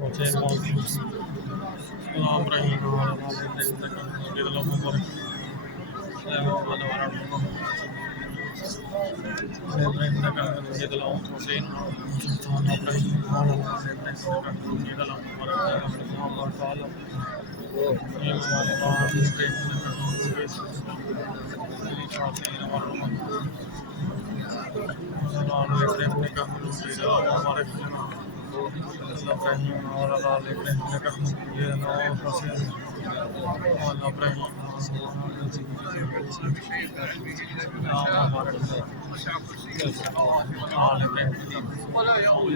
وسيم إبراهيم وعلى آل إبراهيم إنك حميد مجيد اللهم بارك على محمد وعلى آل محمد وعلى إبراهيم إنك حميد مجيد اللهم وسيم إبراهيم وعلى آل إبراهيم إنك حميد مجيد اللهم بارك على محمد وعلى آل محمد وعلى آل إبراهيم إنك حميد مجيد وسيم محمد وعلى آل إبراهيم إنك حميد مجيد اللهم بارك إبراهيم وعلى آل إبراهيم إنك حميد مجيد اللهم وسيم وعلى إبراهيم اللهم بارك على إبراهيم ولا يؤول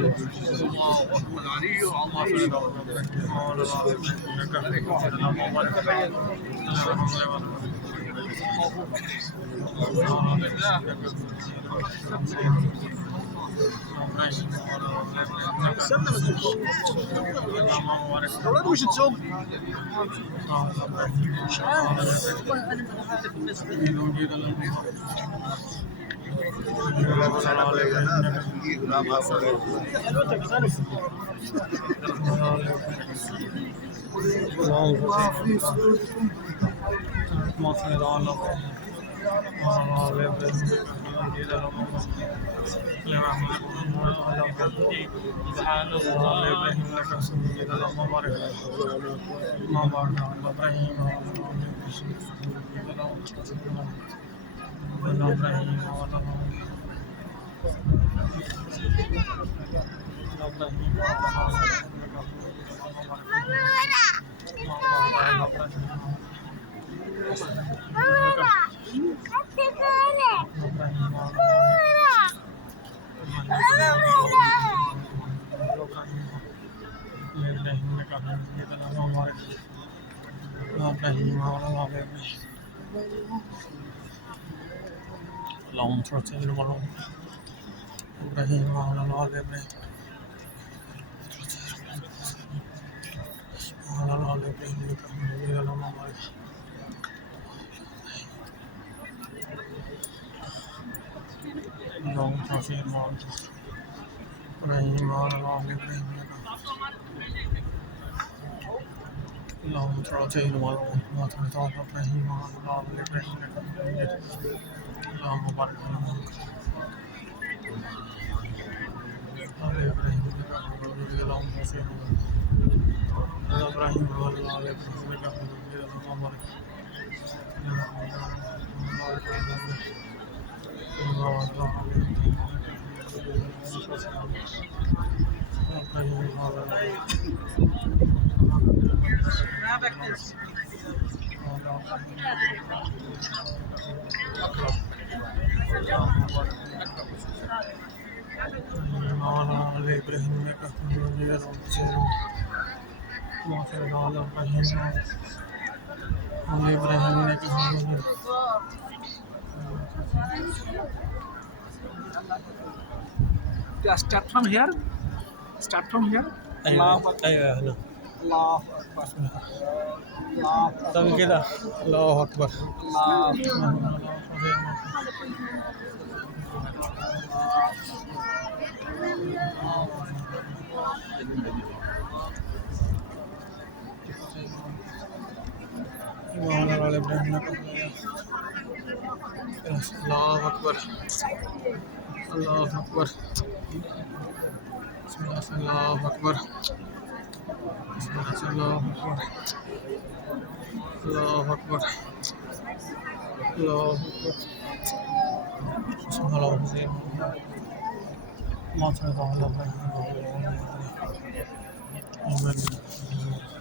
الله وهو العلي العظيم. وعلى آل إبراهيم إنك حميد مجيد اللهم بارك على محمد اولاد وش تسوق؟ اللهم صل على محمد إبراهيم وعلى آل إبراهيم وعلى آل إبراهيم إنك حميد مجيد اللهم بارك اللهم صل على محمد إبراهيم وعلى آل إبراهيم إنك اللهم صل على محمد إبراهيم وعلى آل إبراهيم إنك حميد مجيد اللهم بارك على محمد آل إبراهيم إنك حميد مجيد اللهم صل على إبراهيم وعلى آل إبراهيم إنك حميد مجيد اللهم بارك وعلى آل إبراهيم إنك حميد مجيد اللهم صل على إبراهيم وعلى إبراهيم إنك حميد مجيد Start from here. Start from here. أيوه أيوه هنا الله أكبر. الله طب كده الله أكبر الله وعلى آل إبراهيم إنك الله أكبر الله أكبر بسم الله الله أكبر بسم الله أكبر الله أكبر الله أكبر سبحان الله العظيم ما شاء الله آمين